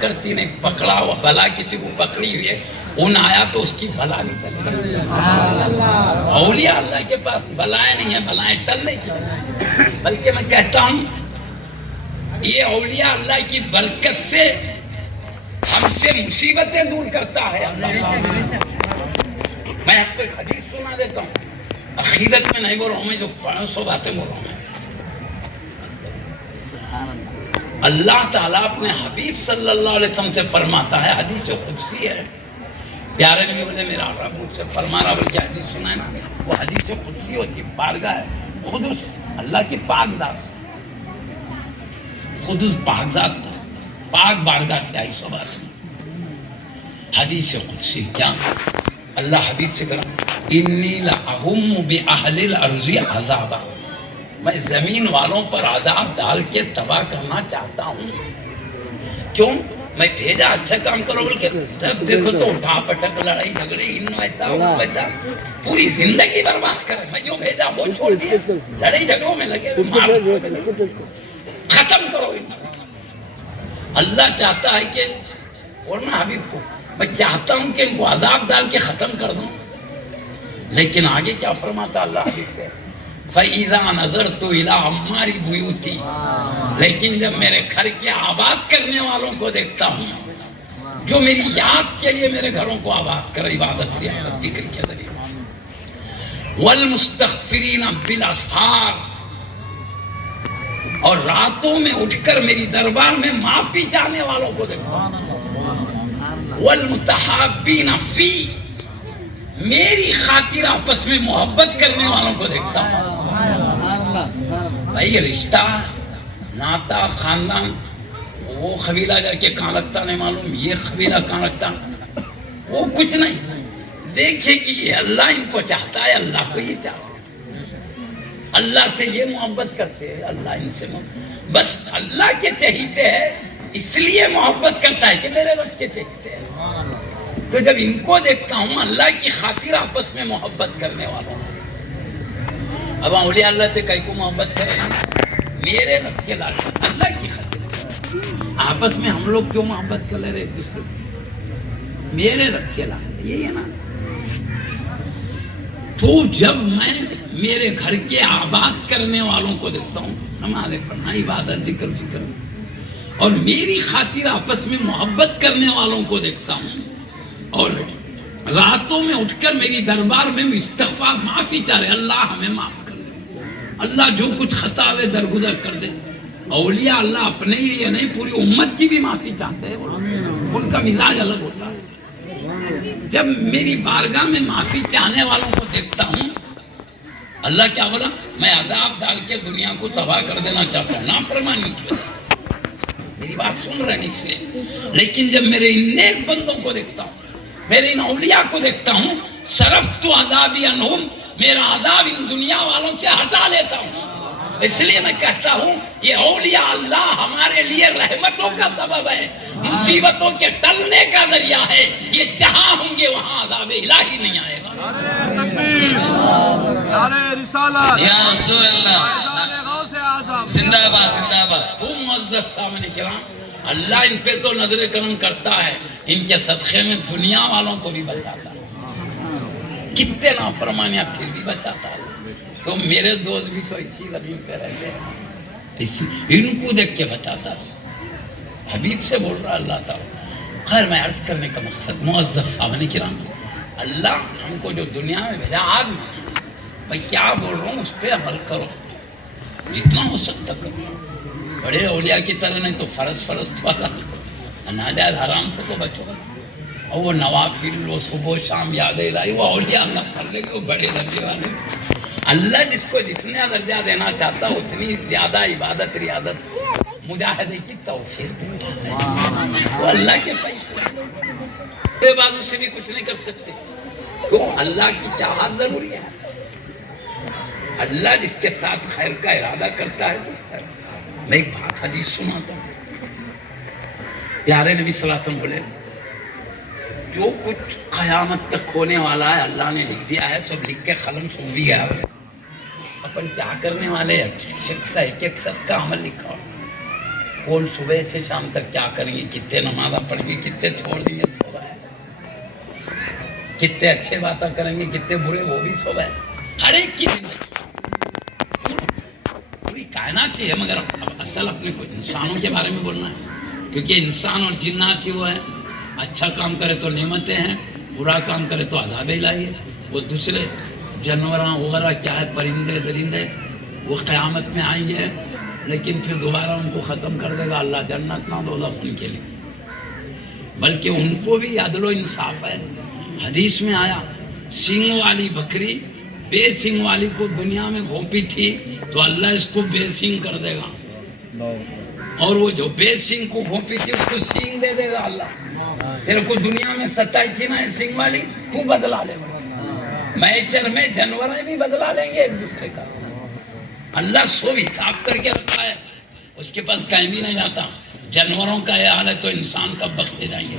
کرتی نہیں، پکڑا ہوا بلا کسی کو پکڑی ہوئی ہے، ان آیا تو اس کی بلا نہیں چلی۔ اولیاء اللہ کے پاس بلائیں نہیں ہیں، بلائیں ٹلنے کی، بلکہ میں کہتا ہوں یہ اولیاء اللہ کی برکت سے ہم سے مصیبتیں دور کرتا ہے اللہ۔ میں آپ کو ایک حدیث سنا دیتا ہوں، عقیدت میں نہیں بول رہا ہوں میں، جو 500 باتیں بول رہا ہوں میں۔ اللہ تعالیٰ اپنے حبیب صلی اللہ علیہ وسلم سے فرماتا ہے، حدیث قدسی ہے، پیارے نبی بولے میرا رب مجھ سے فرما رہا، بلکہ حدیث سنا ہے نا، وہ حدیث قدسی ہوتی ہے، بارگاہ ہے، قدس اللہ کی پاک ذات، قدس پاک ذات، پاک بارگاہ سے آئی سو بات۔ حدیث قدسی کیا؟ اللہ حبیب سے کہا انی لأہم بأہل الارض عذابا، میں زمین والوں پر عذاب ڈال کے تباہ کرنا چاہتا ہوں۔ کیوں؟ میں بھیجا اچھا کام کرو بول کے، تب دیکھو تو اٹھا پٹک لڑائی جھگڑے پوری زندگی برباد کرے، میں جو بھیجا وہ چھوڑ دیا، لڑائی جھگڑوں میں لگے، ختم کرو۔ اللہ چاہتا ہے کہ، اور میں حبیب کو میں چاہتا ہوں کہ ان کو عذاب ڈال کے ختم کر دوں، لیکن آگے کیا فرماتا اللہ حبیب سے، فَإِذَا نَظَرْتُ إِلَىٰ عَمَّارِ بُيُوتِ، لیکن جب میرے گھر کے آباد کرنے والوں کو دیکھتا ہوں، جو میری یاد کے لیے میرے گھروں کو آباد کر، عبادت ریاضت ذکر کے ذریعے، وَالْمُسْتَغْفِرِينَ بِالْأَسْحَارِ، اور راتوں میں اٹھ کر میری دربار میں معافی چاہنے والوں کو دیکھتا ہوں، وَالْمُتَحَابِّينَ فِي، میری خاطر آپس میں محبت کرنے والوں کو دیکھتا ہوں۔ بھائی رشتہ، ناتا، خاندان، وہ قبیلہ جا کے کہاں لگتا نہیں معلوم، یہ قبیلہ کہاں لگتا، وہ کچھ نہیں، دیکھے کہ یہ اللہ ان کو چاہتا ہے، اللہ کو یہ چاہتا ہے، اللہ سے یہ محبت کرتے ہیں، اللہ ان سے محبت، بس اللہ کے چہیتے ہیں اس لیے محبت کرتا ہے کہ میرے بچے چہیتے ہیں۔ تو جب ان کو دیکھتا ہوں اللہ کی خاطر آپس میں محبت کرنے والوں، اب اولیاء اللہ سے کئی کو محبت کریں، میرے رب کے لال اللہ کی خاطر آپس میں ہم لوگ کیوں محبت کر لے رہے ایک دوسرے کو، میرے رب کے لال، یہی ہے نا۔ تو جب میں میرے گھر کے آباد کرنے والوں کو دیکھتا ہوں، نماز پڑھنا، عبادت، ذکر فکر، اور میری خاطر آپس میں محبت کرنے والوں کو دیکھتا ہوں، اور راتوں میں اٹھ کر میری دربار میں استغفار، معافی چاہ رہے، اللہ ہمیں معاف کر دے، اللہ جو کچھ خطا ہے درگزر کر دے۔ اولیاء اللہ اپنے لیے نہیں پوری امت کی بھی معافی چاہتے ہیں، ان کا مزاج الگ ہوتا ہے۔ جب میری بارگاہ میں معافی چاہنے والوں کو دیکھتا ہوں، اللہ کیا بولا، میں عذاب ڈال کے دنیا کو تباہ کر دینا چاہتا ہوں، نافرمانی کی وجہ، میری بات سن رہے ہیں اس لیے، لیکن جب میرے ان نیک بندوں کو دیکھتا ہوں، میرے ان اولیاء کو دیکھتا ہوں، صرفت عذابی عنہم، میرا عذاب ان دنیا والوں سے ہٹا لیتا ہوں۔ اس لیے میں کہتا ہوں یہ اولیاء اللہ ہمارے لیے رحمتوں کا سبب ہے، مصیبتوں کے ٹلنے کا ذریعہ ہے، یہ جہاں ہوں گے وہاں عذاب الہی نہیں آئے گا۔ یا رسول اللہ، زندہ باد زندہ باد۔ تو معزز سامنے کرام، اللہ ان پہ تو نظر کرم کرتا ہے، ان کے صدقے میں دنیا والوں کو بھی بچاتا ہے، کتنے نافرمانیاں پھر بھی بچاتا ہے۔ تو میرے دوست بھی تو اسی زمین پہ رہتے ہیں، ان کو دیکھ کے بچاتا ہے، حبیب سے بول رہا اللہ تعالیٰ۔ خیر میں عرض کرنے کا مقصد، معزز سامنے کرام، اللہ ہم کو جو دنیا میں بھیجا، آج میں کیا بول رہا ہوں اس پہ عمل کرو، جتنا ہو سکتا کرو، بڑے اولیاء کی طرح نہیں تو فرض والا، ناجائز حرام سے تو بچو، اور وہ نوافل، وہ صبح و شام یاد الہی، وہ اولیاء اللہ کر لے گے، وہ بڑے درجے والے۔ اللہ جس کو جتنا درجہ دینا چاہتا اتنی زیادہ عبادت ریاضت مجاہدے کی توفیق دیتا ہے، وہ اللہ کے پیسے بازو سے بھی کچھ نہیں کر سکتے، کیوں؟ اللہ کی چاہت ضروری ہے، اللہ جس کے ساتھ خیر کا ارادہ کرتا ہے۔ میں ایک بات حدیث سناتا ہوں، پیارے نبی صلی اللہ علیہ وسلم بولے جو کچھ قیامت تک ہونے والا ہے اللہ نے لکھ دیا ہے، سب لکھ کے قلم سن دیا ہے، اپن کیا کرنے والے ایک ایک شخص کا عمل لکھا ہو، کون صبح سے شام تک کیا کریں گے, کتنے نمازاں پڑھیں گے, کتنے چھوڑ دیں گے, صبح ہے. کتنے اچھے باتیں کریں گے, کتنے برے وہ بھی صبح ہے. ہر ایک کی زندگی پوری کائنات کی ہے, مگر اصل اپنے کو انسانوں کے بارے میں بولنا ہے, کیونکہ انسان اور جنات ہی وہ ہے. اچھا کام کرے تو نعمتیں ہیں, برا کام کرے تو عذاب الہی ہے. وہ دوسرے جانوراں وغیرہ کیا ہے, پرندے درندے, وہ قیامت میں آئیں گے لیکن پھر دوبارہ ان کو ختم کر دے گا اللہ. جنت نہ دوزخ ان کے لیے, بلکہ ان کو بھی عدل و انصاف ہے. حدیث میں آیا سینگ والی بکری بے سینگ والی کو دنیا میں گھونپی تھی تو اللہ اس کو بے سینگ کر دے گا, اور وہ جو بے سینگ کو گھونپی تھی اس کو سینگ دے دے گا اللہ. تیرے کو دنیا میں ستائی تھی نا سینگ والی, تو بدلا لے گا. محشر میں جانور بھی بدلا لیں گے ایک دوسرے کا. اللہ سو حساب کر کے رکھا ہے, اس کے پاس کہیں بھی نہیں جاتا. جانوروں کا یہ حال ہے تو انسان کب بخشے جائیں گے؟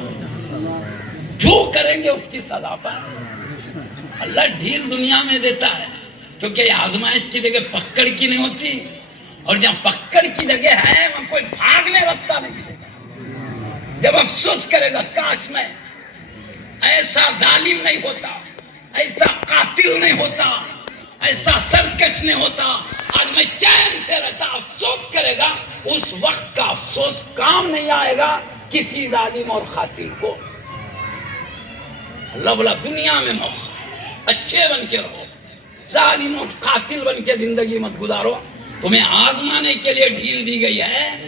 جو کریں گے اس کی سزا پائیں. اللہ ڈھیل دنیا میں دیتا ہے کیونکہ یہ آزمائش کی جگہ پکڑ کی نہیں ہوتی, اور جہاں پکڑ کی جگہ ہے وہاں کوئی بھاگنے راستہ نہیں ملے گا. جب افسوس کرے گا کاش میں ایسا ظالم نہیں ہوتا, ایسا قاتل نہیں ہوتا, ایسا سرکش نہیں ہوتا, آج میں چین سے رہتا. افسوس کرے گا, اس وقت کا افسوس کام نہیں آئے گا کسی ظالم اور قاتل کو. اللہ بولا دنیا میں موقع, اچھے بن کے رہو, ظالم اور قاتل بن کے زندگی مت گزارو. تمہیں آزمانے کے لیے ڈھیل دی گئی ہے.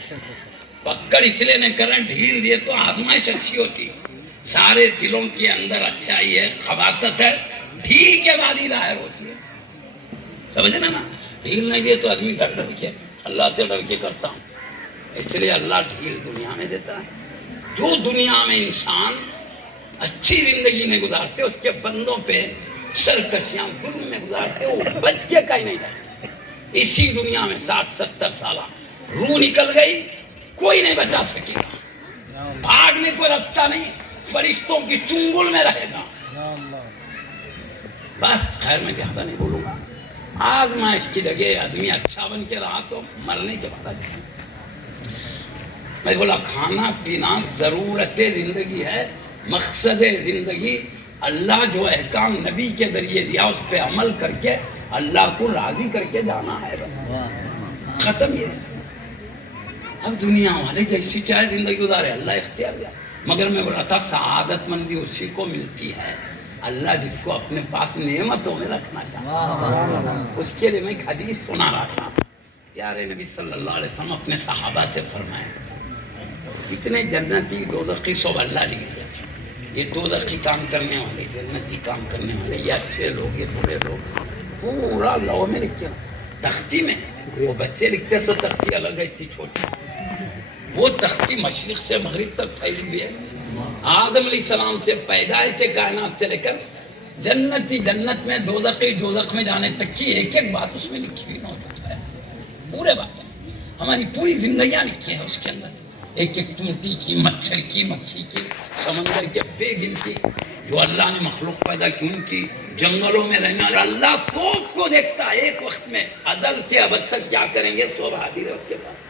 پکڑ اس لیے نہیں کریں, ڈھیل دیے تو آزمائش اچھی ہوتی. سارے دلوں کے اندر اچھائی ہے, خباثت ہے, ڈھیل کے بعد ہی ظاہر ہوتی ہے. سمجھنا نا, ڈھیل نہیں دیے تو آدمی ڈر ڈر کے اللہ سے ڈر کے کرتا ہوں. اس لیے اللہ ڈھیل دنیا میں دیتا ہے. جو دنیا میں انسان اچھی زندگی نہیں گزارتے, اس کے بندوں پہ سرکشیاں ظلم میں گزارتے, وہ بچ کے کہیں نہیں جاتے. اسی دنیا میں 60-70 سالہ روح نکل گئی, کوئی نہیں بچا سکے گا. بھاگنے کو رکھتا نہیں, فرشتوں کی چنگل میں رہے گا. بس خیر میں زیادہ نہیں بولوں گا. آزمائش کی جگہ آدمی اچھا بن کے رہا تو مرنے کے بعد اچھا. میں بولا کھانا پینا ضرورت زندگی ہے, مقصد زندگی. اللہ جو احکام نبی کے ذریعے دیا اس پہ عمل کر کے اللہ کو راضی کر کے جانا ہے, بس ختم. یہ اب دنیا والے جیسی چاہے زندگی گزارے, اللہ اختیار دیا. مگر میں بولا تھا سعادت مندی اسی کو ملتی ہے اللہ جس کو اپنے پاس نعمتوں میں رکھنا چاہتا. اس کے لیے میں ایک حدیث سنا رہا تھا. پیارے نبی صلی اللہ علیہ وسلم اپنے صحابہ سے فرمائے, اتنے جنتی دوزخی سب اللہ لکھ دیا. یہ دوزخی کام کرنے والے, جنتی کام کرنے والے, یہ اچھے لوگ, یہ برے لوگ, پورا لو میں لکھ کیا تختی میں. وہ بچے لکھتے سو تختی الگ ہے, اتنی چھوٹی. وہ تختی مشرق سے مغرب تک پھیلی ہوئی ہے. آدم علیہ السلام سے پیدائش سے کائنات سے لے کر جنتی جنت میں, دوزخی دوزخ میں جانے تک کی ایک ایک بات اس میں لکھی ہوئی ہے. پورے باتیں ہماری پوری زندگیاں لکھی ہیں اس کے اندر, ایک ایک تونتی کی, مچھر کی, مکھی کی, سمندر کے بے گنتی جو اللہ نے مخلوق پیدا کی ان کی, جنگلوں میں رہنا. اللہ سب کو دیکھتا ہے ایک وقت میں, ازل سے ابد تک کیا کریں گے سب حاضر ہے اس کے پاس.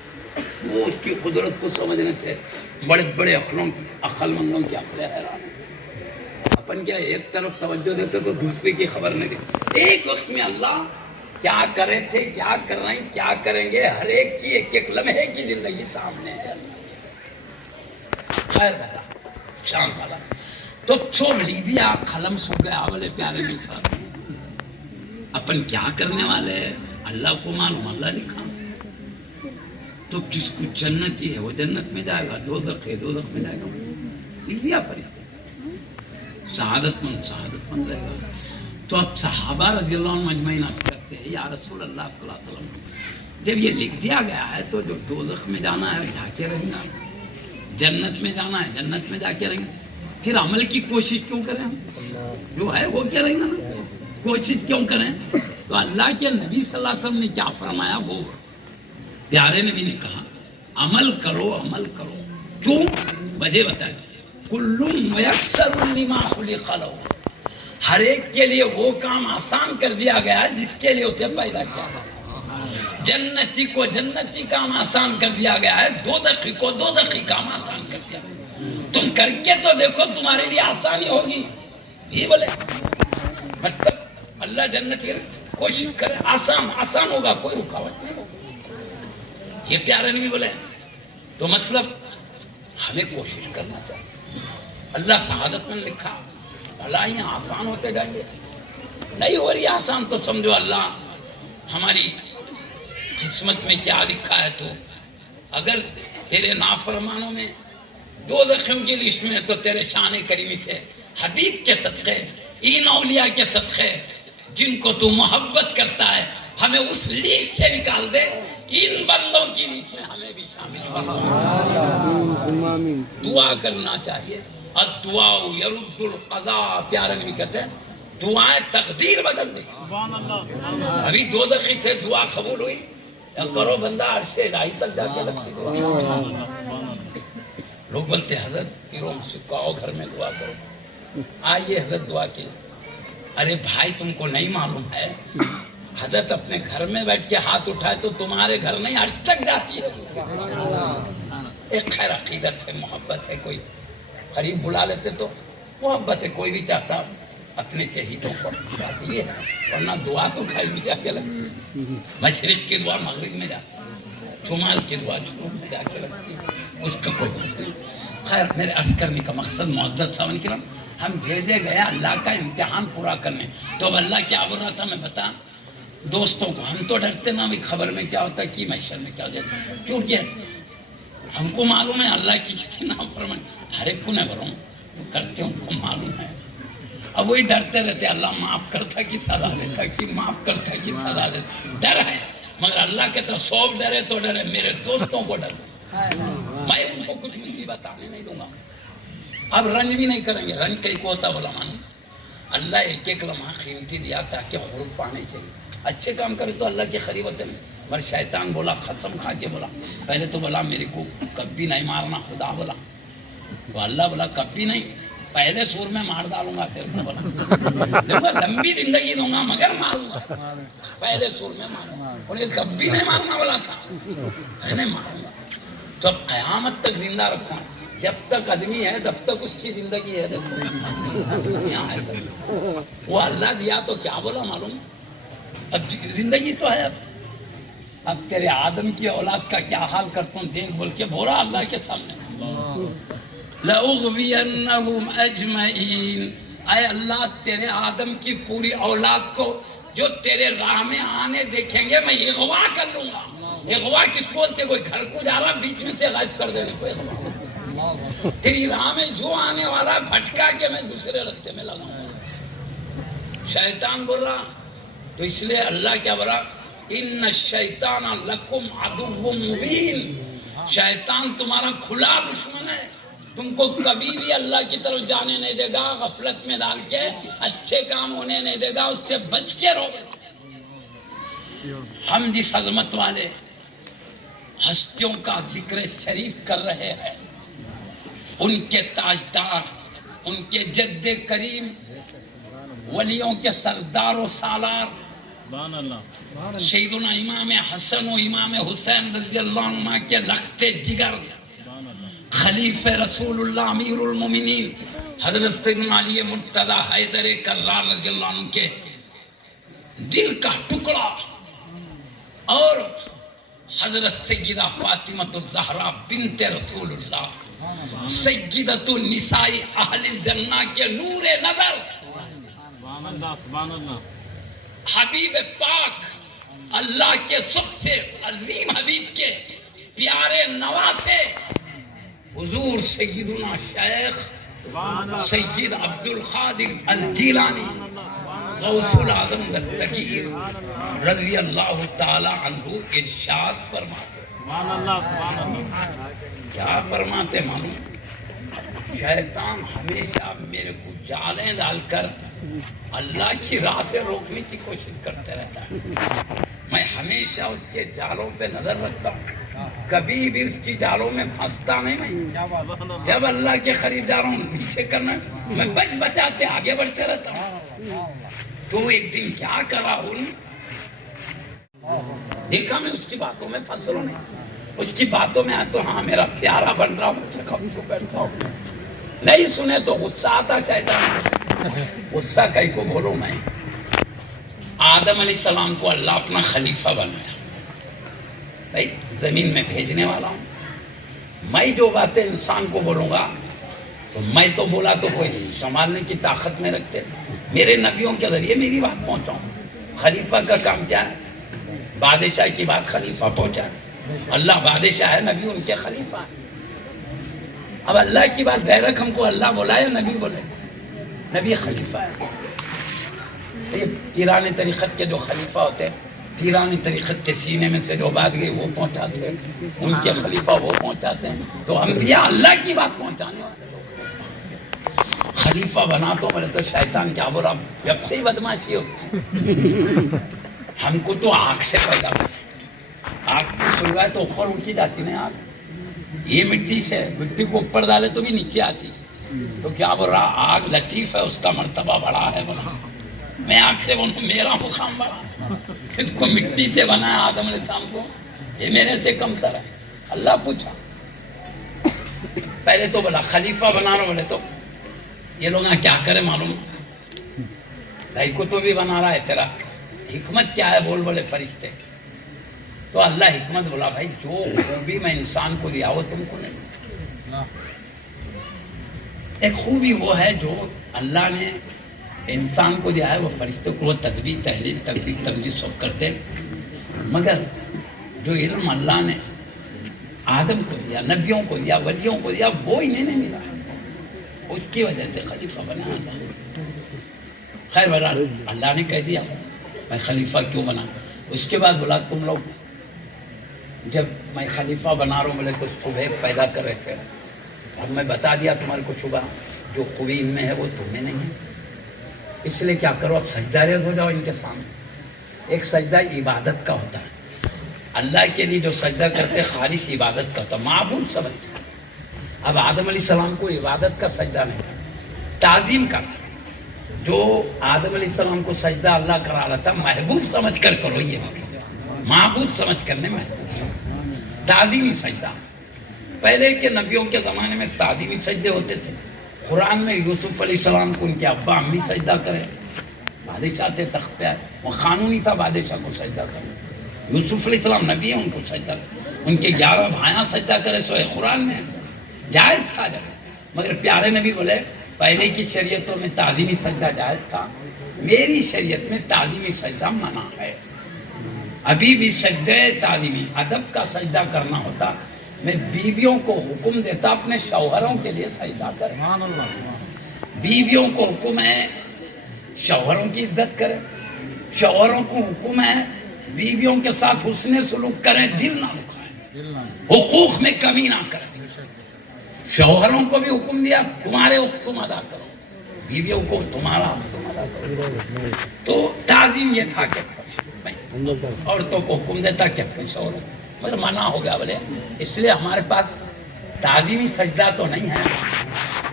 وہ اس کی قدرت کو سمجھنے سے بڑے بڑے عقل مندوں کی عقلیں حیران ہیں. اپن کیا ایک طرف توجہ دیتے تو دوسرے کی خبر نہیں دیتے. ایک وقت میں اللہ کیا کرے تھے, کیا کر رہے ہیں, کیا کریں گے, ہر ایک کی ایک ایک لمحے کی زندگی سامنے ہے. خیر بھلا شام والا تو چھوڑ لی دیا, قلم سو گیا. بولے پیارے بھی صاحب اپن کیا کرنے والے ہیں اللہ کو معلوم, اللہ لکھا. تو جس کو جنتی ہے وہ جنت میں جائے گا, دوزخ ہے دوزخ میں جائے گا. لکھ دیا فرشتے. سعادت مند رہے گا. تو اب صحابہ رضی اللہ عنہ مجمعین عرض کرتے ہیں یا رسول اللہ صلی اللہ علیہ وسلم, جب یہ لکھ دیا گیا ہے تو جو دوزخ میں جانا ہے جا کے رہیں گا, جنت میں جانا ہے جنت میں جا کے رہیں گے, پھر عمل کی کوشش کیوں کریں ہم؟ جو ہے وہ کیا رہیں گا نا, کوشش کیوں کریں؟ تو اللہ کے نبی صلی اللہ علیہ وسلم نے کیا فرمایا, وہ پیارے نبی نے کہا عمل کرو, عمل کرو. کیوں؟ وجہ بتائیں. کل میسر لما خلق لہ, ہر ایک کے لیے وہ کام آسان کر دیا گیا ہے جس کے لیے اسے پیدا کیا. جنتی کو جنتی کام آسان کر دیا گیا ہے، دوزخی کو دوزخی کام آسان کر دیا گیا۔ تم کر کے تو دیکھو تمہارے لیے آسانی ہوگی، یہ بولے مطلب اللہ جنت کی کوشش کرے، آسان ہوگا، کوئی رکاوٹ نہیں ہوگی، یہ پیارے نبی بولے۔ تو مطلب ہمیں کوشش کرنا چاہیے۔ اللہ شہادت میں لکھا بھلائیاں آسان ہوتے جائیں گے، نہیں ہو رہی آسان تو سمجھو اللہ ہماری قسمت میں کیا لکھا ہے۔ تو اگر تیرے نافرمانوں میں دوزخیوں کی لسٹ میں تو تیرے شان کریمی سے حبیب کے صدقے، ان اولیاء کے صدقے جن کو تو محبت کرتا ہے، ہمیں اس لسٹ سے نکال دے، ان بندوں کی لسٹ میں ہمیں بھی شامل فرما۔ دعا کرنا چاہیے، الدعاء یرد القضاء، پیارے نبی کہتے ہیں دعائیں تقدیر بدل دے۔ ابھی دوزخی تھے، دعا قبول ہوئی، کرو بندہ عرش الہی تک جا کے لگتی دعا۔ لوگ بولتے حضرت پیروں مسجد کو آؤ گھر میں دعا کرو، آئیے حضرت دعا کی۔ ارے بھائی تم کو نہیں معلوم ہے حضرت اپنے گھر میں بیٹھ کے ہاتھ اٹھائے تو تمہارے گھر نہیں عرش تک جاتی ہے۔ ایک خیر عقیدت ہے، محبت ہے، کوئی قریب بلا لیتے تو محبت ہے، کوئی بھی چاہتا اپنے چہیتوں کو یہ ہے، ورنہ دعا تو کھائی بھی جا کے لگتی ہے۔ مشرق کی دعا مغرب میں جاتی ہے، شمال کی دعا جنوب میں جا کے لگتی ہے، اس کا کوئی بات نہیں۔ خیر میرے عرض کرنے کا مقصد معزز صاحب کرام، ہم بھیجے گئے اللہ کا امتحان پورا کرنے۔ تو اب اللہ کیا بول رہا تھا میں بتا دوستوں کو، ہم تو ڈرتے نا بھی خبر میں کیا ہوتا ہے، کی محشر میں کیا ہوتا ہے، کیونکہ ہم کو معلوم ہے اللہ کی کسی نافرمانی ہر ایک کو نہیں بروں کرتے، ان کو معلوم ہے۔ اب وہی ڈرتے رہتے اللہ معاف کرتا کہ سزا دیتا، کہ معاف کرتا کہ سزا دیتا، ڈر ہے۔ مگر اللہ کے تو سوب ڈرے تو ڈرے، میرے دوستوں کو ڈر، میں ان کو کچھ مصیبت آنے نہیں دوں گا۔ اب رنج بھی نہیں کریں گے، رنج کئی کو ہوتا بولا مانو، اللہ ایک ایک لمحہ قیمتی دیا تاکہ خروج پانے چاہیے، اچھے کام کرے تو اللہ کے قریب ہوتے ہیں۔ مگر شیطان بولا، قسم کھا کے بولا، پہلے تو بولا میرے کو کبھی نہیں مارنا، خدا بولا، وہ اللہ بولا کبھی نہیں، پہلے سور میں مار ڈالوں گا تیرے کو، بولا دیکھو لمبی زندگی دوں گا مگر ماروں گا، پہلے سور میں ماروں گا، اور یہ کبھی نہیں مارنا بولا تھا، پہلے ماروں گا۔ تو اب قیامت تک زندہ رکھوں، جب تک آدمی ہے جب تک اس کی زندگی ہے، دیکھو یہاں ہے تک وہ اللہ دیا تو کیا بولا معلوم، اب زندگی تو ہے، اب تیرے آدم کی اولاد کا کیا حال کرتا ہوں دیکھ بول کے بولا اللہ کے سامنے، لَأُغْوِيَنَّهُمْ أَجْمَعِينَ، اے اللہ تیرے آدم کی پوری اولاد کو جو تیرے راہ میں آنے دیکھیں گے میں اغوا کر لوں گا۔ اغوا کس کو بولتے؟ کوئی گھر کو جا رہا بیچ میں سے غائب کر دینے کو اغوا بولتے۔ تیری راہ میں جو آنے والا بھٹکا کے میں دوسرے رستے میں لگاؤں گا۔ شیطان بول رہا تو اس لیے اللہ کیا بول رہا، ان الشیطان لکم عدو مبین، شیطان تمہارا کھلا دشمن ہے، تم کو کبھی بھی اللہ کی طرف جانے نہیں دے گا، غفلت میں ڈال کے اچھے کام ہونے نہیں دے گا، اس سے بچ کے رہو۔ ہم جس عظمت والے ہستیوں کا ذکر شریف کر رہے ہیں، ان کے تاجدار، ان کے جد کریم، ولیوں کے سردار و سالار سیدنا امام حسن و امام حسین رضی اللہ عنہ کے لخت جگر، خلیفہ رسول اللہ امیر المومنین حضرت سیدنا علی مرتضی حیدر کرار رضی اللہ عنہ کے دل کا ٹکڑا، اور حضرت سیدہ فاطمہ الزہرا بنت رسول اللہ سیدۃ النساء اہل الجنہ کے نور نظر، حبیب پاک اللہ کے سب سے عظیم حبیب کے پیارے نواسے حضور سیدنا شیخ سید عبد القادر الجیلانی غوث العظم دستگیر رضی اللہ تعالی عنہ ارشاد فرماتے، کیا فرماتے معلوم، شیطان ہمیشہ میرے کو جالیں ڈال کر اللہ کی راہ سے روکنے کی کوشش کرتے رہتا ہے، میں ہمیشہ اس کے جالوں پہ نظر رکھتا ہوں، کبھی بھی اس کی جالوں میں پھنستا نہیں، میں جب اللہ کے قریب جا رہا ہوں پیچھے کرنا، میں بچ بچاتے آگے بڑھتے رہتا ہوں۔ تو ایک دن کیا کرا ہوں، دیکھا میں اس کی باتوں میں فصلوں نہیں، اس کی باتوں میں تو ہاں میرا پیارا بن رہا ہوں، تو بیٹھتا ہوں، نہیں سنے تو غصہ آتا شیطان، غصہ کہیں کو بولوں میں. آدم علیہ السلام کو اللہ اپنا خلیفہ بنایا، بھائی زمین میں بھیجنے والا ہوں، میں جو باتیں انسان کو بولوں گا تو میں تو بولا تو کوئی سنبھالنے کی طاقت میں رکھتے، میرے نبیوں کے ذریعے میری بات پہنچاؤں. خلیفہ کا کام کیا ہے؟ بادشاہ کی بات خلیفہ پہنچائے. اللہ بادشاہ ہے، نبی ان کے خلیفہ ہے. اب اللہ کی بات ڈائریکٹ ہم کو اللہ بولائے، نبی بولے، نبی خلیفہ ہے. یہ پیرانی طریقت کے جو خلیفہ ہوتے ہیں، پیرانی طریقت کے سینے میں سے جو بات گئی وہ پہنچاتے ہیں، ان کے خلیفہ وہ پہنچاتے ہیں. تو انبیاء اللہ کی بات پہنچانے والے لوگ. خلیفہ بنا تو بولے تو شیطان کیا بولا، جب سے ہی بدماشی ہوتی. ہم کو تو آگ سے پیدا ہوا، آگ کو سلگائے تو اوپر اٹھی جاتی نا آگ. یہ مٹی سے، مٹی کو اوپر ڈالے تو بھی نیچے آتی. تو کیا بول رہا، آگ لطیف ہے، اس کا مرتبہ بڑا ہے. بولا میں آگ سے بولوں میرا مقام بڑا، اس کو مٹی سے بنایا آدم علیہ السلام کو، یہ میرے سے کم تر ہے. اللہ پوچھا پہلے تو بولا خلیفہ بنا رہا، بولے تو یہ لوگ کیا کرے معلوم، بھائی کو تو بھی بنا رہا ہے، تیرا حکمت کیا ہے بول. بولے فرشتے. تو اللہ حکمت بولا بھائی جو خوبی میں انسان کو دیا وہ تم کو نہیں. ایک خوبی وہ ہے جو اللہ نے انسان کو دیا ہے، وہ فرشتوں کو وہ تسبیح تحلیل تکبیر تمجید سب کرتے، مگر جو علم اللہ نے آدم کو دیا، نبیوں کو دیا، ولیوں کو دیا، وہ انہیں نہیں ملا. اس کی وجہ سے خلیفہ بنا. خیر بہرحال اللہ نے کہہ دیا میں خلیفہ کیوں بنا. اس کے بعد بولا تم لوگ جب میں خلیفہ بنا رہا ہوں، بولے تو صبح پیدا کر رہے تھے. اب میں بتا دیا تمہارے کو شبہ، جو خوبی ان میں ہے وہ تمہیں نہیں ہے. اس لیے کیا کرو، اب سجدہ ریز ہو جاؤ ان کے سامنے. ایک سجدہ عبادت کا ہوتا ہے، اللہ کے لیے جو سجدہ کرتے خالص عبادت کا ہوتا ہے، معبود سمجھ. اب آدم علیہ السلام کو عبادت کا سجدہ نہیں تھا، تعظیم کا تھا. جو آدم علیہ السلام کو سجدہ اللہ کرا رہا تھا، محبوب سمجھ کر کرو. یہ معبود سمجھ کرنے میں تعظیمی سجدہ. پہلے کے نبیوں کے زمانے میں تعظیمی سجدے ہوتے تھے. قرآن میں یوسف علیہ السلام کو ان کے ابا امی سجدہ کرے، بادشاہ تھے تخت پہ، وہ قانونی تھا بادشاہ کو سجدہ کرے. یوسف علیہ السلام نبی ہے، ان کو سجدہ کرے. ان کے 11 بھائیاں سجدہ کرے، سو قرآن میں جائز تھا جب. مگر پیارے نبی بولے پہلے کی شریعتوں میں تعظیمی سجدہ جائز تھا، میری شریعت میں تعظیمی سجدہ منع ہے. ابھی بھی سجدہ تعظیمی ادب کا سجدہ کرنا ہوتا، میں بیویوں کو حکم دیتا اپنے شوہروں کے لیے سجدہ کریں. بیویوں کو حکم ہے شوہروں کی عزت کریں، شوہروں کو حکم ہے بیویوں کے ساتھ حسن سلوک کریں، دل نہ دکھائیں، حقوق میں کمی نہ کریں. شوہروں کو بھی حکم دیا تمہارے حق تم ادا کرو، بیویوں کو تمہارا حق تم ادا کرو. تو تعظیم یہ تھا کہ عورتوں کو حکم دیتا کہ اپنے شوہروں کو، مگر منع ہو گیا. بولے اس لیے ہمارے پاس تعظیمی سجدہ تو نہیں ہے،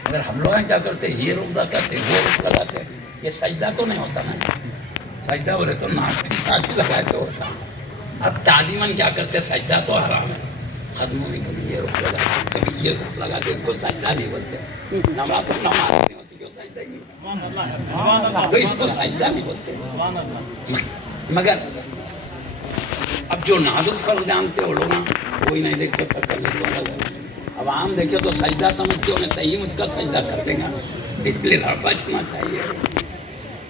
اگر ہم لوگ کیا کرتے یہ رک کرتے وہ رک لگاتے، یہ سجدہ تو نہیں ہوتا نا. سجدہ بولے تو ناک لگائے تو ہوتا. اب تعلیماً کیا کرتے سجدہ تو حرام ہے، قدموں میں کبھی یہ رک لگا کبھی یہ رک لگا کے اس کو سجدہ نہیں بولتے. نماز تو نماز نہیں ہوتی جو سجدہ ہی تو اس کو سجدہ نہیں بولتے. مگر اب جو نازک فرض جانتے ہو لوگ کوئی نہیں دیکھتے کر لیتے. اب عام دیکھے تو سجدہ سمجھتے انہیں صحیح مجھ کا سجدہ کر دیں گا، اس لیے بچنا چاہیے.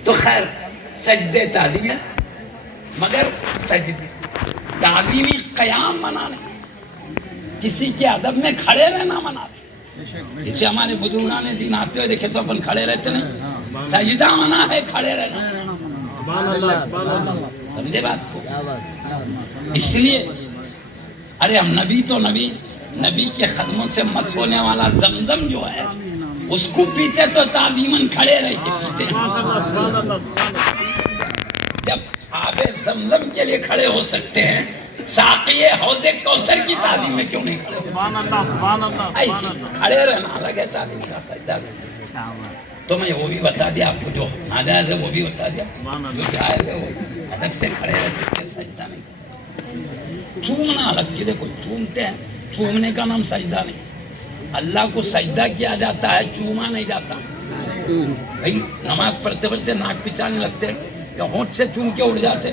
تو خیر سجدے تعظیم ہے، مگر تعلیمی قیام منع نہیں، کسی کے ادب میں کھڑے رہنا منع نہیں. اسے ہمارے بزرگان نے دین آتے ہوئے دیکھے تو اپن کھڑے رہتے نہیں، سجدہ منع ہے، کھڑے رہنا. سمجھے بات کو؟ اس لیے ارے ہم نبی تو نبی کے قدموں سے مس ہونے والا زمزم جو ہے اس کو پیتے تو تعظیماً کھڑے رہ کے پیتے. جب آب زمزم کے لیے کھڑے ہو سکتے ہیں، ساقی حوض کوثر کی تعظیم میں کیوں نہیں کھڑے ہو سکتے؟ کھڑے رہنا الگ ہے، تعظیم کا سجدہ. تو میں وہ بھی بتا دیا آپ کو، جو ناجائز ہے وہ بھی بتا دیا، جو جائز ہے وہ ادب سے کھڑے رہ سکتے، سجدہ نہیں. چومنا الگ چیز ہے. کوئی چومتے ہیں, چومنے کا نام سجدہ نہیں. اللہ کو سجدہ کیا جاتا ہے, چوما نہیں جاتا. بھائی نماز پڑھتے پڑھتے ناک پچانے لگتے یا ہونٹ سے چوم کے اڑ جاتے,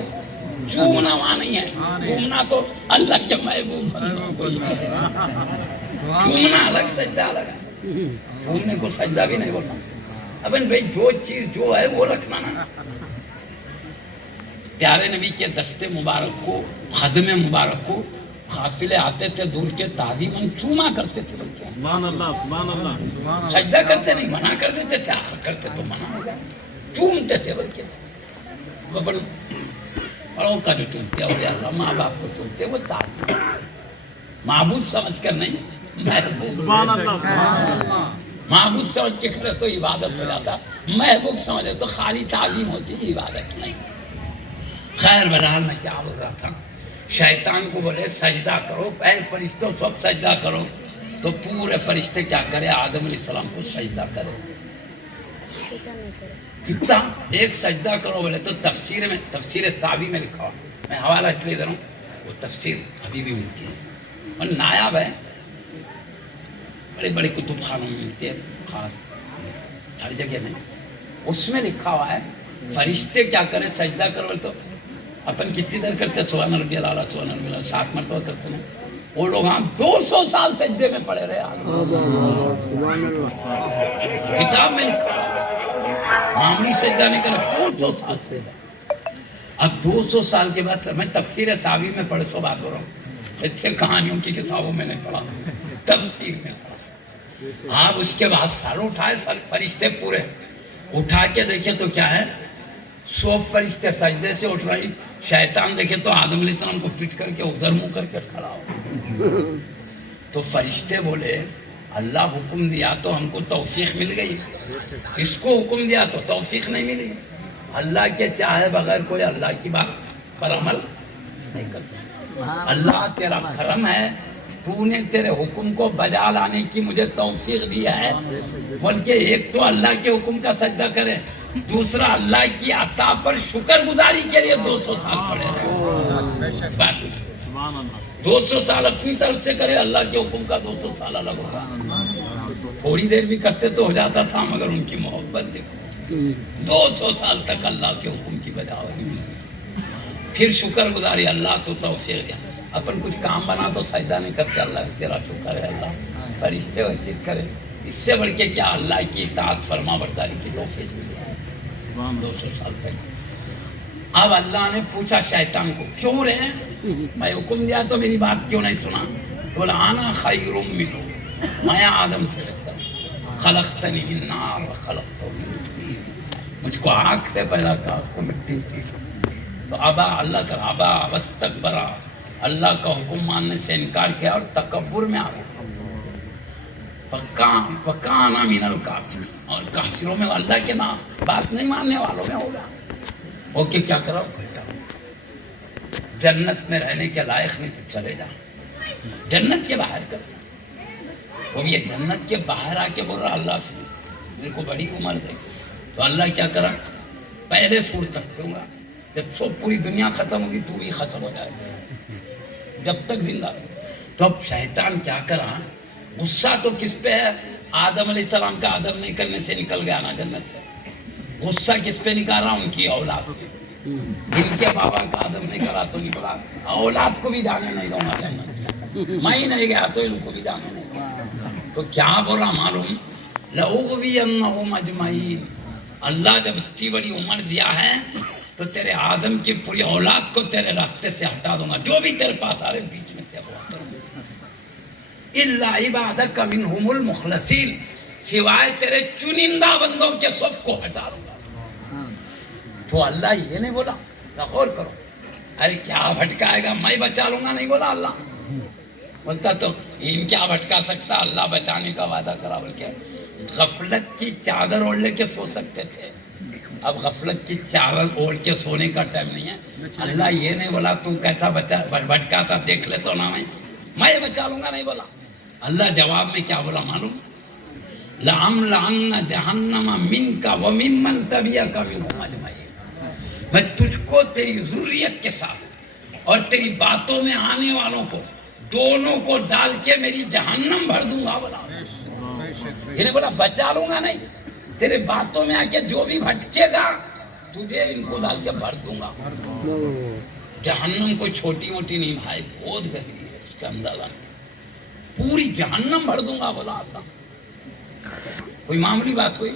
چومنا وہاں نہیں ہے. چومنا تو اللہ کے محبوب, چومنا الگ سجدہ الگ ہے. چومنے کو سجدہ بھی نہیں بولنا. ابن بھائی جو چیز جو ہے وہ رکھنا نا. پیارے نبی کے دستے مبارک کو, خدم مبارک کو قافلے آتے تھے دور کے, تعظیماً چوما کرتے تھے. سبحان اللہ, سبحان اللہ. سجدہ کرتے نہیں, منع کر دیتے تھے. آخر کرتے تو منع ہو گیا, چومتے تھے. بلکہ بڑوں کا جو چومتے ہو گیا, ماں باپ کو چومتے, وہ تعظیم معبود سمجھ کر نہیں, محبوب. سبحان اللہ, سبحان اللہ. معبود سمجھ کے کرے تو عبادت ہو جاتا, محبوب سمجھے تو خالی تعظیم ہوتی, عبادت نہیں. خیر بہرحال میں کیا بول رہا تھا, شیطان کو بولے سجدہ کرو, اے فرشتوں سب سجدہ کرو. تو پورے فرشتے کیا کرے, آدم علیہ السلام کو سجدہ کرے. کتنا ایک سجدہ کرو بولے تو تفسیر میں, تفسیر صحابی میں لکھا ہوا, میں حوالہ اس لیے دے رہا ہوں, وہ تفسیر ابھی بھی ملتی ہے اور نایاب ہے, بڑے بڑے کتب خانوں میں ملتی ہے, خاص ہر جگہ میں. اس میں لکھا ہوا ہے فرشتے کیا کرے, سجدہ کرو. تو اپن کتنی دیر کرتے, سبحان ربی الاعلیٰ, سبحان ربی الاعلیٰ 7 مرتبہ کرتے ہیں. وہ لوگ ہاں 200 سال سجدے میں پڑے رہے. کتاب میں لکھا, معمولی سجدہ نہیں کرا, 200 سال سجدہ. اب 200 سال کے بعد میں تفسیر صحابی میں پڑھ سو بات ہو رہا ہوں, اچھے کہانیوں کی کتابوں میں نہیں پڑھا, تفسیر میں پڑھا. آپ اس کے بعد سر اٹھائے, فرشتے پورے اٹھا کے دیکھے تو کیا ہے, 100 فرشتے سجدے سے اٹھ رہی. شیطان دیکھے تو آدم علیہ السلام کو پیٹ کر کے ادھر منہ کر کے کھڑا ہو. تو فرشتے بولے اللہ حکم دیا تو ہم کو توفیق مل گئی, اس کو حکم دیا تو توفیق نہیں ملی. اللہ کے چاہے بغیر کوئی اللہ کی بات پر عمل نہیں کرتا. اللہ تیرا کرم ہے, تو نے تیرے حکم کو بجا لانے کی مجھے توفیق دیا ہے. بلکہ ایک تو اللہ کے حکم کا سجدہ کرے, دوسرا اللہ کی عطا پر شکر گزاری کے لیے 200 سال پڑے رہے. 200 سال اپنی طرف سے کرے, اللہ کے حکم کا 200 سال الگ ہوتا. تھوڑی دیر بھی کرتے تو ہو جاتا تھا, مگر ان کی محبت دیکھو, 200 سال تک اللہ کے حکم کی بجاوری. پھر شکر گزاری, اللہ تو توفیق دیا. اپن کچھ کام بنا تو سجدہ نہیں کرتے, اللہ تیرا شکر ہے, اللہ فرشتے وچیت کرے. اس سے بڑھ کے کیا اللہ کی اطاعت فرما برداری کی توفیق ملی 200 سال تک. اب اللہ نے پوچھا شیطان کو, کیوں رہے, میں حکم دیا تو میری بات کیوں نہیں سنا. بولا انا خیر منہ, میں آدم سے بہتر ہوں. خلقتنی من نار وخلقتہ من طین, مجھ کو آگ سے پیدا کیا, اس کو مٹی سے. تو ابا, اللہ کا ابا واستکبرا, اللہ کا حکم ماننے سے انکار کیا اور تکبر میں آ گیا. وکانا من الکافرین, اور کافروں میں, اللہ کے نام بات نہیں ماننے والوں میں ہوگا. اوکے کیا کرو, جنت میں رہنے کے لائق نہیں تو چلے جا, جنت کے باہر کر. وہ بھی جنت کے باہر آ کے بول رہا اللہ سے میرے کو بڑی عمر دے. تو اللہ کیا کرا, پہلے سور تک دوں گا, جب سب پوری دنیا ختم ہوگی تو بھی ختم ہو جائے گا, جب تک زندہ رہے. تو اب شیطان کیا کرا, غصہ تو کس پہ ہے, آدم علیہ السلام کا ادب نہیں کرنے سے نکل گیا نا جنت سے. غصہ کس پہ نکال رہا, ان کی اولاد سے. جن کے بابا کا ادب نہیں کرا تو نکلا, اولاد کو بھی جانے نہیں دوں گا جنت. میں ہی نہیں گیا تو ان کو بھی جانے نہیں دوں گا. تو کیا بول رہا معلوم, لأغوینہم اجمعین, اللہ جب اتنی بڑی عمر دیا ہے تو تیرے آدم کی پوری اولاد کو تیرے راستے سے ہٹا دوں گا, جو بھی تیرے پاس آ رہے بیچ میں تھے وہ ہٹا دوں گا. الا عبادک منہم المخلصین, سوائے تیرے چنندہ بندوں کے سب کو ہٹا دوں گا. تو اللہ یہ نہیں بولا غور کرو, ارے کیا بھٹکائے گا, میں بچا لوں گا, نہیں بولا اللہ. بولتا تو ان کیا بھٹکا سکتا, اللہ بچانے کا وعدہ کرا. بلکہ غفلت کی چادر اوڑھ لے کے سو سکتے تھے, اب غفلت کی چادر اوڑھ کے سونے کا ٹائم نہیں ہے. اللہ یہ نہیں بولا تو کیسا بچا بھٹکاتا دیکھ لے تو نا, میں بچا لوں گا, نہیں بولا. اللہ جواب میں کیا بولا معلوم, لَأَمْلَأَنَّ جَهَنَّمَ مِنْكَ وَمِمَّنْ تَبِعَكَ مِنْهُمْ أَجْمَعِينَ, میں تجھ کو تیری ذریت کے ساتھ اور تیری باتوں میں آنے والوں کو دونوں کو ڈال کے میری جہنم بھر دوں گا. بولا یہ بولا بچا لوں گا نہیں, تیرے باتوں میں آ کے جو بھی بھٹکے گا تجھے ان کو ڈال کے بھر دوں گا. جہنم کوئی چھوٹی موٹی نہیں بھائی, بہت گہری ہے, اس کا اندازہ نہیں. پوری جہنم بھر دوں گا. بولا اللہ, کوئی معمولی بات ہوئی؟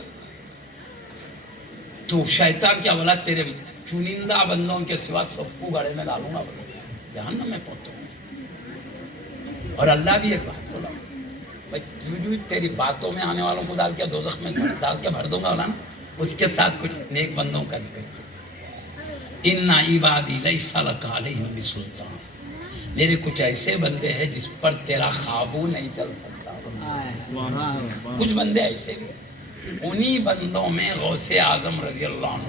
تو شیطان کیا بولا, تیرے چنندہ بندوں کے سوا سب کو گڑے میں ڈالوں گا, بولا جہنم میں پہنچوں. اور اللہ بھی ایک بات بولا, بھائی تیری باتوں میں آنے والوں کو ڈال کے دوزخ میں ڈال کے بھر دوں گا, بولا نا, اس کے ساتھ کچھ نیک بندوں کا ذکر. ان عبادی لیس لک علیہم بسلطان, میرے کچھ ایسے بندے ہیں جس پر تیرا قابو نہیں چل سکتا. کچھ بندے ایسے بھی, انہی بندوں میں غوث اعظم رضی اللہ عنہ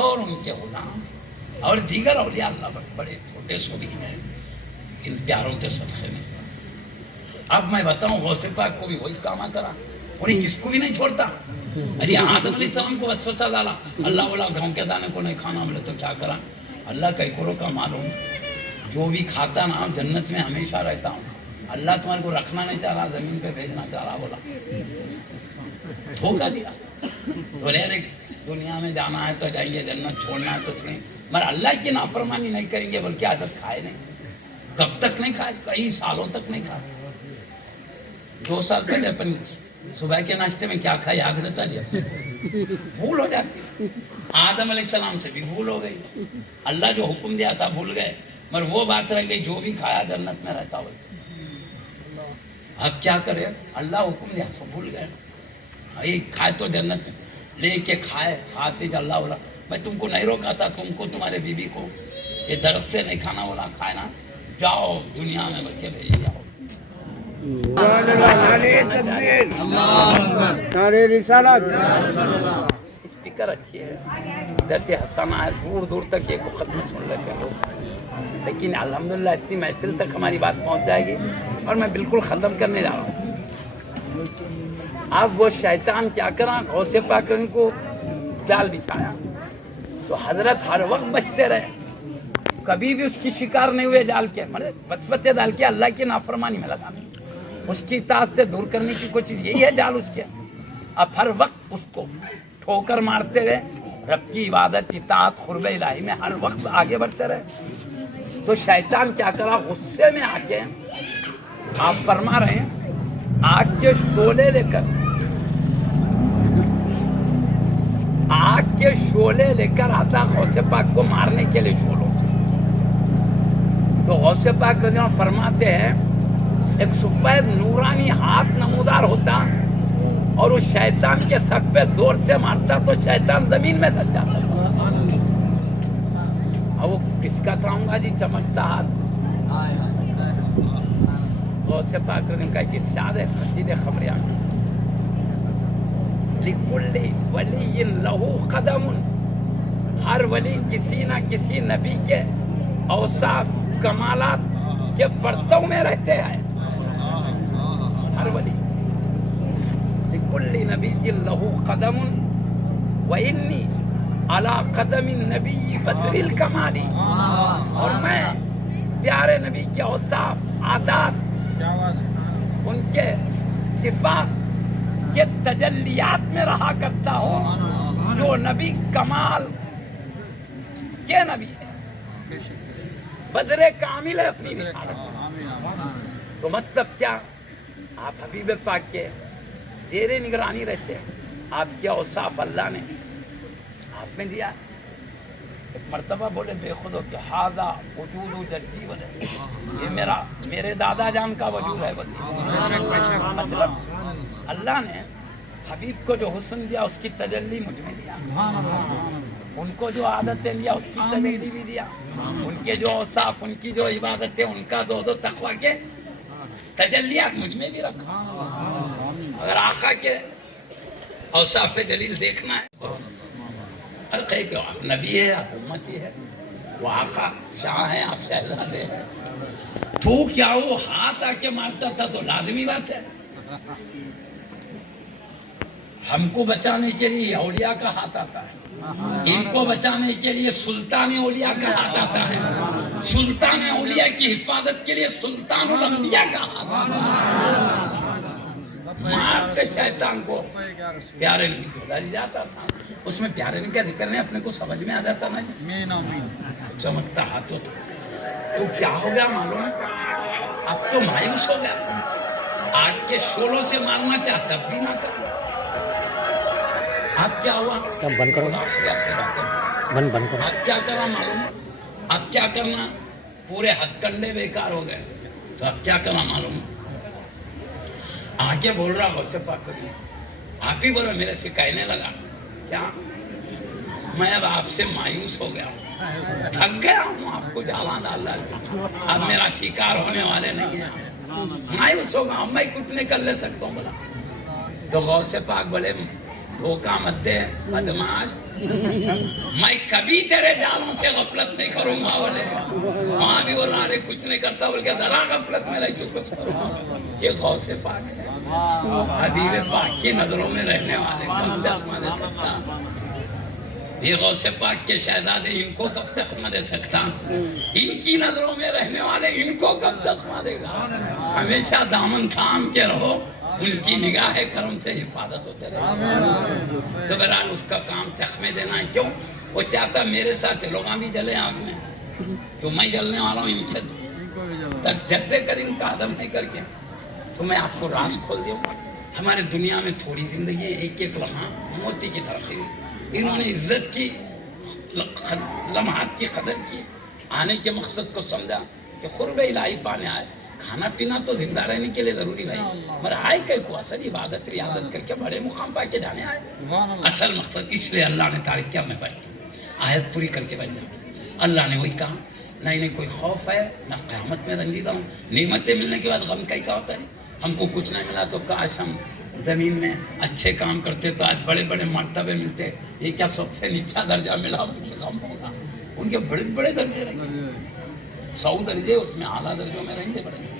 اور ان کے غلام اور دیگر اولیاء اللہ بڑے چھوٹے سو بھی ہیں ان پیاروں کے صدقے میں. اب میں بتاؤں, غوث پاک کو بھی وہی کام آتا رہا, انہیں کس کو بھی نہیں چھوڑتا. ارے آدم علیہ السلام کو وسوسہ ڈالا, اللہ بولا گاؤں کے دانے کو نہیں کھانا, بولے تو کیا کرا, اللہ کا کرو کا معلوم, جو بھی کھاتا نا جنت میں ہمیشہ رہتا ہوں. اللہ تمہارے کو رکھنا نہیں چاہ رہا, زمین پہ بھیجنا چاہ رہا. بولا دھوکہ دیا. بولے ارے دنیا میں جانا ہے تو جائیے, جنت چھوڑنا ہے تو چھوڑیں, مگر اللہ کی نافرمانی نہیں کریں گے. بلکہ عادت کھائے نہیں. کب تک نہیں کھائے؟ کئی سالوں تک نہیں کھائے. 2 سال پہلے اپن صبح کے ناشتے میں کیا کھا یاد رہتا جی, بھول ہو جاتی. آدم علیہ السلام سے بھی بھول ہو گئی. اللہ جو حکم دیا تھا بھول گئے, مگر وہ بات رہ گئی جو بھی کھایا جنت میں رہتا ہو. اب کیا کرے, اللہ حکم دیا سو بھول گئے. کھائے تو جنت میں لے کے کھائے, کھاتے جو اللہ بولا میں تم کو نہیں روکا تھا, تم کو تمہارے بیوی کو یہ درخت سے نہیں کھانا, بولا کھائے نا, جاؤ دنیا میں بچے بھیجے جاؤ. اسپیکر اچھی ہے, جیسے ہنسانا ہے دور دور تک یہ کو ختم سن لیتے لوگ, لیکن الحمدللہ اتنی محفل تک ہماری بات پہنچ جائے گی اور میں بالکل ختم کرنے جا رہا ہوں. اب وہ شیطان کیا کرا, غوث پاک کو جال بچھایا تو حضرت ہر وقت بچتے رہے, کبھی بھی اس کی شکار نہیں ہوئے جال کے. وسوسے ڈال کے اللہ کی نافرمانی میں لگانے, اس کی اطاعت سے دور کرنے کی کوشش, یہی ہے جال اس کے. اب ہر وقت اس کو ٹھوکر مارتے رہے, رب کی عبادت اطاعت قرب الہی میں ہر وقت آگے بڑھتے رہے. تو شیطان کیا کرا, غصے میں آ کے, آپ فرما رہے ہیں, آگ کے شعلے لے کر, آگ کے شعلے لے کر آتا غوث پاک کو مارنے کے لیے شعلوں. تو غوث پاک رضی اللہ عنہ فرماتے ہیں ایک سفید نورانی ہاتھ نمودار ہوتا اور اس شیطان کے سر پہ زور سے مارتا تو شیطان زمین میں دھس جاتا. اور وہ کس کا تھا ہوں گا جی, چمکتا ہاتھ. غوث پاک رضی اللہ عنہ کا ایک ارشاد ہے قصید خبریہ میں, لِكُلِّ وَلِيٍّ لَهُ قَدَمٌ, ہر ولی کسی نہ کسی نبی کے اوصاف کمالات کے پرتو میں رہتے ہیں. ہر ولی لِكُلِّ نَبِيٍّ لَهُ قَدَمٌ وَإِنِّي عَلَىٰ قَدَمِ النَّبِيِّ بَدْرِ الْكَمَالِ, اور میں پیارے نبی کے اوصاف, عادات, ان کے صفات کے تجلیات میں رہا کرتا ہوں جو نبی کمال کے نبی ہے, بدر کامل ہے اپنی رسالت. تو مطلب کیا, آپ حبیب پاک کے زیر نگرانی رہتے ہیں, آپ کے اوصاف اللہ نے آپ میں دیا. ایک مرتبہ بولے بے خود ہو کہ ہاذا وجود جدی وجہ, یہ میرے دادا جان کا وجود ہے. مطلب اللہ نے حبیب کو جو حسن دیا اس کی تجلی مجھ میں دیا, ان کو جو عادتیں دیا اس کی تجلی بھی دیا, ان کے جو اوصاف, ان کی جو عبادتیں, ان کا دو تقویٰ کے تجلیات مجھ میں بھی رکھا. اگر آقا کے اوصاف جلیل دیکھنا ہے, فرق ہے کہ آپ نبی ہے, آپ امتی ہے, وہ آقا شاہ ہے, آپ شہزادے ہیں. تو کیا وہ ہاتھ آ کے مارتا تھا تو لازمی بات ہے, ہم کو بچانے کے لیے اولیاء کا ہاتھ آتا ہے. ان کو بچانے کے لیے سلطان اولیاء کہا جاتا ہے. سلطان اولیاء کی حفاظت کے لیے سلطان الانبیاء کہا جاتا ہے. مارتے شیطان کو پیارے نہیں بدل جاتا تھا. اس میں پیارے نہیں کا ذکر نہیں, اپنے کو سمجھ میں آ جاتا نا, چمکتا ہاتھوں تھا. تو کیا ہو گیا معلوم, اب تو مایوس ہو گیا. آج کے شولوں سے مارنا چاہتا بھی نہ کرنا. اب کیا ہوا, بند کرو, بند کرو. اب کیا کرنا معلوم, اب کیا کرنا, پورے ہتھ کنڈے بیکار ہو گئے. تو اب کیا کرنا معلوم, آگے بول رہا غوث پاک کبھی, آپ ہی بولو میرے سے کہنے لگا کیا, میں اب آپ سے مایوس ہو گیا ہوں, تھک گیا ہوں, آپ کو جوان ڈال ڈال کے اب میرا شکار ہونے والے نہیں ہیں, مایوس ہوگا, اب میں کچھ نہیں کر لے سکتا ہوں. بولا تو غوث پاک بولے دھوکہ مت دے بدماش, میں کبھی تیرے جالوں سے غفلت نہیں کروں گا. بولے وہاں بھی وہ رارے کچھ نہیں کرتا, بول کے ذرا غفلت میں رہ چکا کروں گا. یہ غوث پاک ہے, حبیب پاک کی نظروں میں رہنے والے کب چشمہ دے سکتا. یہ غوث پاک کے شہزادے ان کو کب چشمہ دے سکتا, ان کی نظروں میں رہنے والے ان کو کب چشمہ دے گا. ہمیشہ دامن تھام کے رہو, ان کی نگاہ کرم سے حفاظت ہوتے رہے. تو بہرحال اس کا کام چشمے دینا ہے. کیوں, وہ چاہتا میرے ساتھ لوگ بھی جلے آگ میں, کیوں میں جلنے والا ہوں ان کے جدے کر ان کا عدم نہیں کر کے. تو میں آپ کو راز کھول دوں. ہمارے دنیا میں تھوڑی زندگی, ایک ایک لمحہ موتی کی طرف تھی. انہوں نے عزت کی, لمحات کی قدر کی, آنے کے مقصد کو سمجھا کہ قرب الہی پانے آئے. کھانا پینا تو زندہ رہنے کے لیے ضروری بھائی, مگر آئے کہ کو اصل عبادت ریاضت کر کے بڑے مقام پا کے جانے آئے. اصل مقصد اس لیے اللہ نے تعریف کیا, میں بیٹھ آیت پوری کر کے بیٹھ جاؤں. اللہ نے وہی کہا, نہیں کوئی خوف ہے نہ قیامت میں رنجیدہ ہوں. نعمتیں ملنے کے بعد غم کیا ہوتا ہے. ہم کو کچھ نہیں ملا تو کاش ہم زمین میں اچھے کام کرتے تو آج بڑے بڑے مرتبے ملتے. یہ کیا سب سے نیچا درجہ ملا, مجھے غم ہوگا. ان کے بڑے بڑے درجے رہیں گے, 100 درجے, اس میں اعلیٰ درجوں میں رہیں گے بڑے.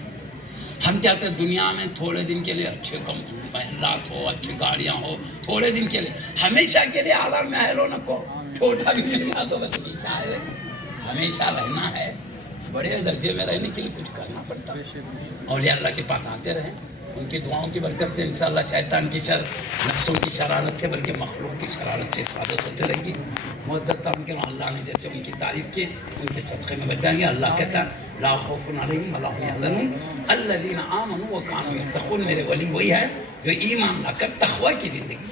ہم کہتے ہیں دنیا میں تھوڑے دن کے لیے اچھے کم محلات ہو, اچھی گاڑیاں ہو, تھوڑے دن کے لیے, ہمیشہ کے لیے اعلیٰ محل ہو نہ کو, چھوٹا بھی مل گیا تو بس نیچے آئے. ہمیشہ رہنا ہے, بڑے درجے میں رہنے کے لیے کچھ کرنا پڑتا ہے. اولیاء اللہ کے پاس آتے رہیں, ان کی دعاؤں کی برکت سے انشاءاللہ شیطان کی شر, نفسوں کی شرارت سے بلکہ مخلوق کی شرارت سے حفاظت ہوتے رہے گی. محترم صاحب کے اللہ نے جیسے ان کی تعریف کی, ان کے صدقے میں بچ جائیں گے. اللہ کہتا ہے لا خوف علیہم ولا هم يحزنون الذین آمنوا وکانوا یتقون. میرے ولی وہی ہے جو ایمان لا کر تقوی کی زندگی.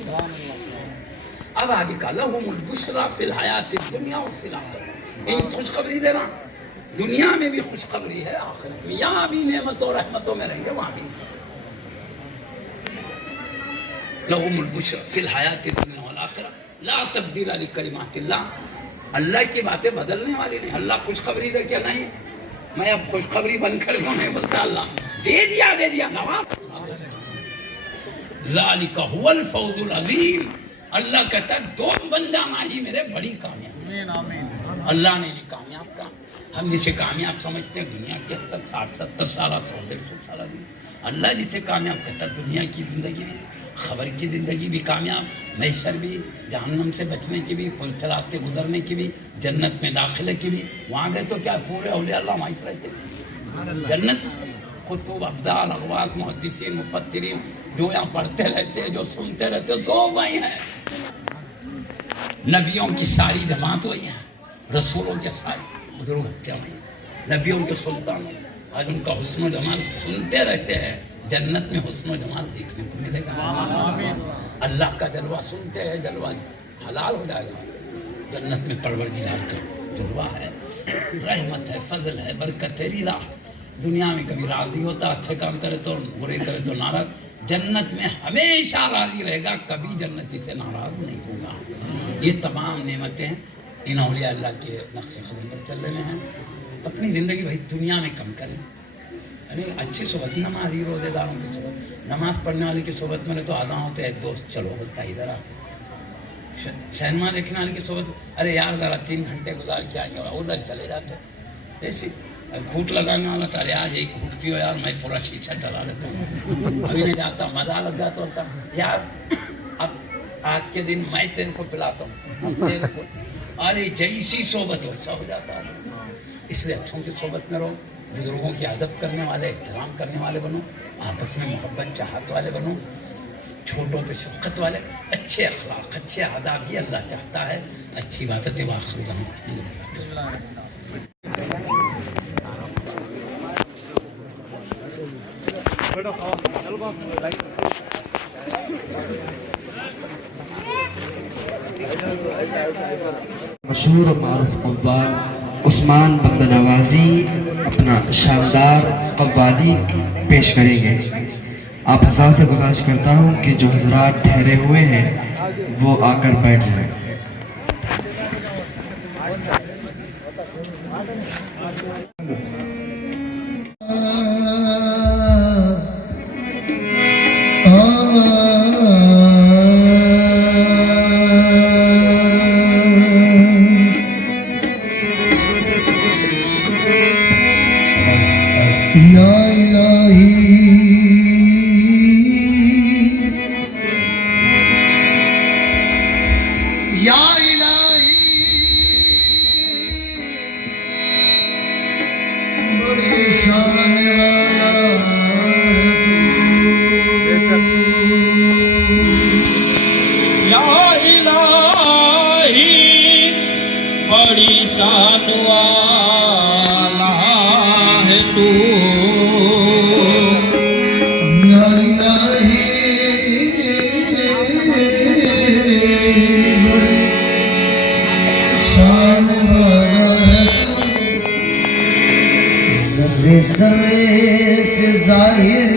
اب آگے کہا لہم البشریٰ فی الحیات الدنیا وفی الآخرہ. ان خوشخبری دینا, دنیا میں بھی خوشخبری ہے, آخرت میں یہاں بھی نعمت و رحمتوں میں رہیں گے, وہاں بھی. لہم البشریٰ فی الحیات الدنیا والآخرہ لا تبدیل لکلمات اللہ. اللہ کی باتیں بدلنے والی نہیں. اللہ خوشخبری دے کے نہیں, میں اب خوشخبری بن کر نہیں بولتا, اللہ دے دیا نواز. ذالک هو الفوز العظیم. اللہ کہتا ہے دوست بن جانا ہی میرے بڑی کامیابی. اللہ نے نہیں کامیاب کہا. ہم جسے کامیاب سمجھتے ہیں دنیا کی حد تک 60-70 سالہ 100-150 سالہ بھی. اللہ جسے کامیاب کہتا ہے دنیا کی زندگی بھی, خبر کی زندگی بھی کامیاب, محشر بھی, جہنم سے بچنے کی بھی, پل چلاتے گزرنے کی بھی, جنت میں داخلے کی بھی. وہاں گئے تو کیا پورے اولیاء اللہ وہیں سے رہتے. جنت خطوب ابدال اغواس محدثین مفسرین جو یہاں پڑھتے رہتے, جو سنتے رہتے, سب وہی ہیں. نبیوں کی ساری جماعت وہی ہے, رسولوں کے سارے بزرگ ہتھیاں وہی, نبیوں کے سلطان. آج ان کا حسن و جمال سنتے رہتے ہیں, جنت میں حسن و جمال دیکھنے کو ملے گا. اللہ کا جلوہ سنتے ہیں, جلوہ حلال ہو جائے گا. جنت میں پروردگار کا جلوہ ہے, رحمت ہے, فضل ہے, برکت ہے, رضا. دنیا میں کبھی راضی ہوتا, اچھے کام کرے تو برے کرے تو ناراض. جنت میں ہمیشہ راضی رہے گا, کبھی جنتی سے ناراض نہیں ہوگا. یہ تمام نعمتیں ان اولیاء اللہ کے نقش قدم پر چل رہے ہیں. اپنی زندگی بھائی دنیا میں کم کریں. یعنی اچھی صحبت, نمازی روزے داروں کی صحبت, نماز پڑھنے والے کی صحبت میں تو آدھا ہوتے ہیں دوست چلو بولتا ادھر آتے. سینما دیکھنے والے کی صحبت, ارے یار ذرا 3 گھنٹے گزار کے آئیں گے, ادھر چلے جاتے. ایسی گھوٹ لگانے والا تھا, ارے آج ایک گھوٹ پیو یار, میں پورا شیشہ ڈلا لیتا ہوں, ابھی نہیں جاتا, مزہ لگ جاتا ہوتا. یار اب آج کے دن میں تین کو پلاتا ہوں، تین کو، ارے جیسی صحبت ہو سب ہو جاتا ہے۔ اس لیے اچھوں کی صحبت میں رہو، بزرگوں کی ادب کرنے والے، احترام کرنے والے بنو، آپس میں محبت چاہت والے بنو، چھوٹوں پہ شفقت والے، اچھے اخلاق، اچھے آداب، یہ اللہ چاہتا ہے۔ اچھی بات ہے۔ واخر دعوانا مشہور و معروف قوال عثمان بندہ نوازی اپنا شاندار قوالی پیش کریں گے۔ آپ حضرات سے گزارش کرتا ہوں کہ جو حضرات ٹھہرے ہوئے ہیں وہ آ کر بیٹھ جائیں۔ بڑی شان والا ہے تو، یا الہی بڑی شان والا ہے تو، ذرے ذرے سے ظاہر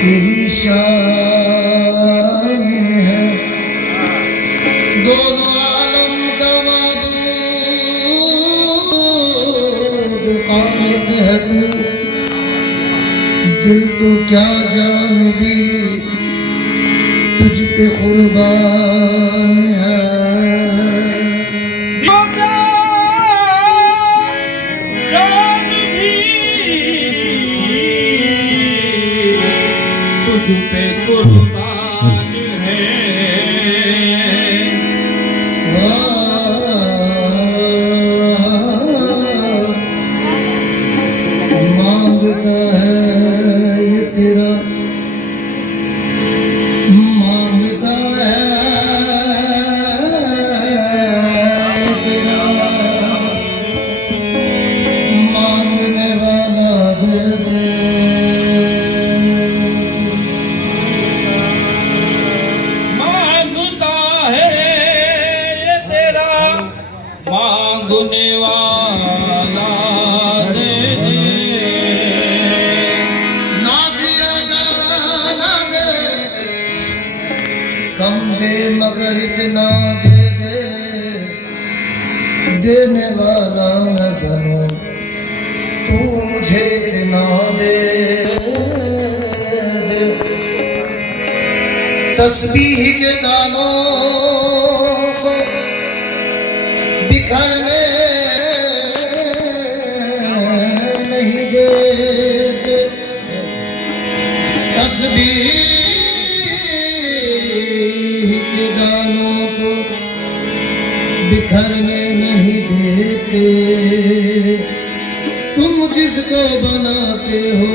تیری شان ہے، دونوں دل تو کیا جان بھی تجھ پہ قربان ہے، جان بھی تجھ پہ قربان ہے، مانگتا ہے یہ تیرا، مانگتا ہے تیرا، مانگنے والا دے دے، مانگتا ہے یہ تیرا، مانگنے والا دے دے، کم دے مگر اتنا دے دے، دینے والا نہ بنو تو مجھے اتنا دے دے، تسبیح کے دانوں کو بکھرنے نہیں دیتے، تسبیح کے دانوں کو بکھرنے نہیں دیتے، تم جس کو بناتے ہو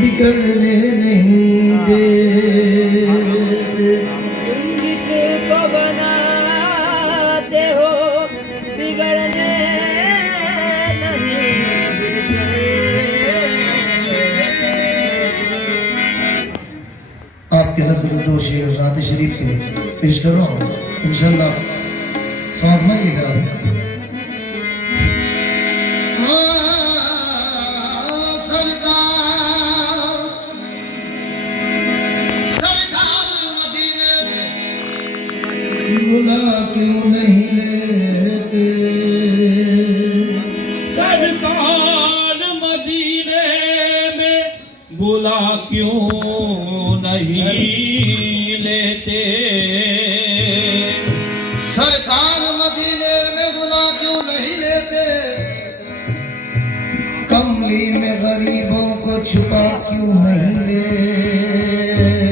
بگڑنے نہیں دیتے، تم جس کو بناتے ہو بگڑنے نہیں دیتے۔ آپ کے نظر دو شعر ذات شریف کے پیش کر رہا ہوں، انشاءاللہ سمجھ مائیے گا۔ بلا کیوں نہیں لیتے، سرکار مدینے میں بلا کیوں نہیں لیتے، سرکار مدینے میں بلا کیوں نہیں لیتے، کملی میں غریبوں کو چھپا کیوں نہیں لیتے،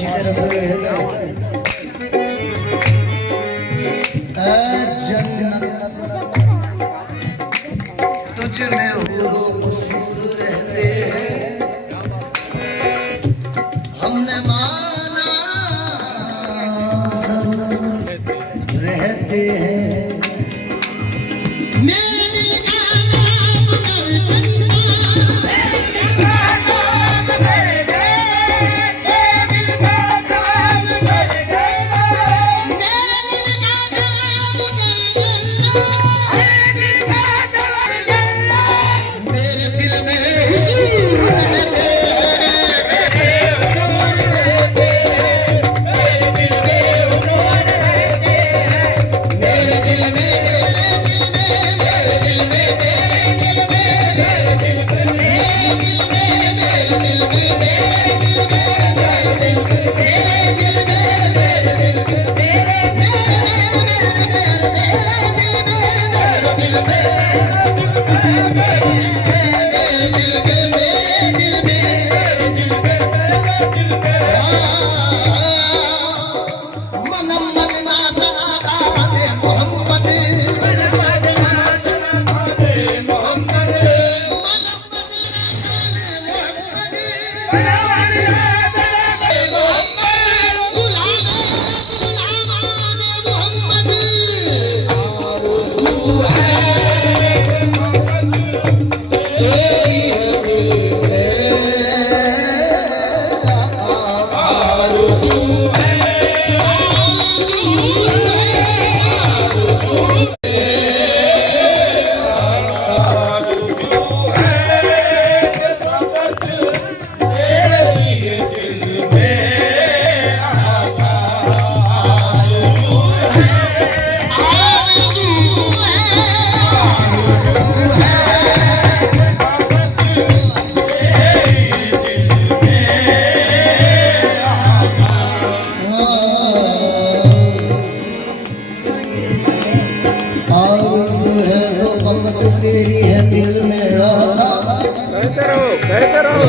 عاشق رسول اللہ اے جنت تجھ میں حور و قصور رہتے ہیں ہم نے مانا ضرور رہتے ہیں میرے دل کا نام در چندا میرے دل کا نام در گئے میرے دل کا نام در گئے میرے دل کا نام در گئے میرے دل کا نام در گئے میرے دل میں حضور رہتے تیری ہے دل میں آتا کہتے رہو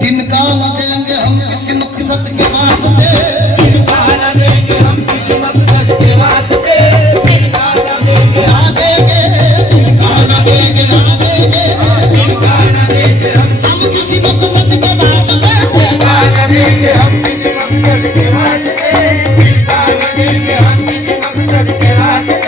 دن کا نہ دیں گے ہم کسی مقصد کے واسطے دن کا نہ دیں گے ہم کسی مقصد کے واسطے دن کا نہ دیں گے نہ دیں گے دن کا نہ دیں گے نہ دیں گے دن کا نہ دیں گے ہم کسی مقصد کے واسطے دن کا نہ دیں گے ہم کسی مقصد کے واسطے دن کا نہ دیں گے ہم کسی مقصد کے واسطے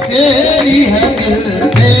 تیری ہے دل میں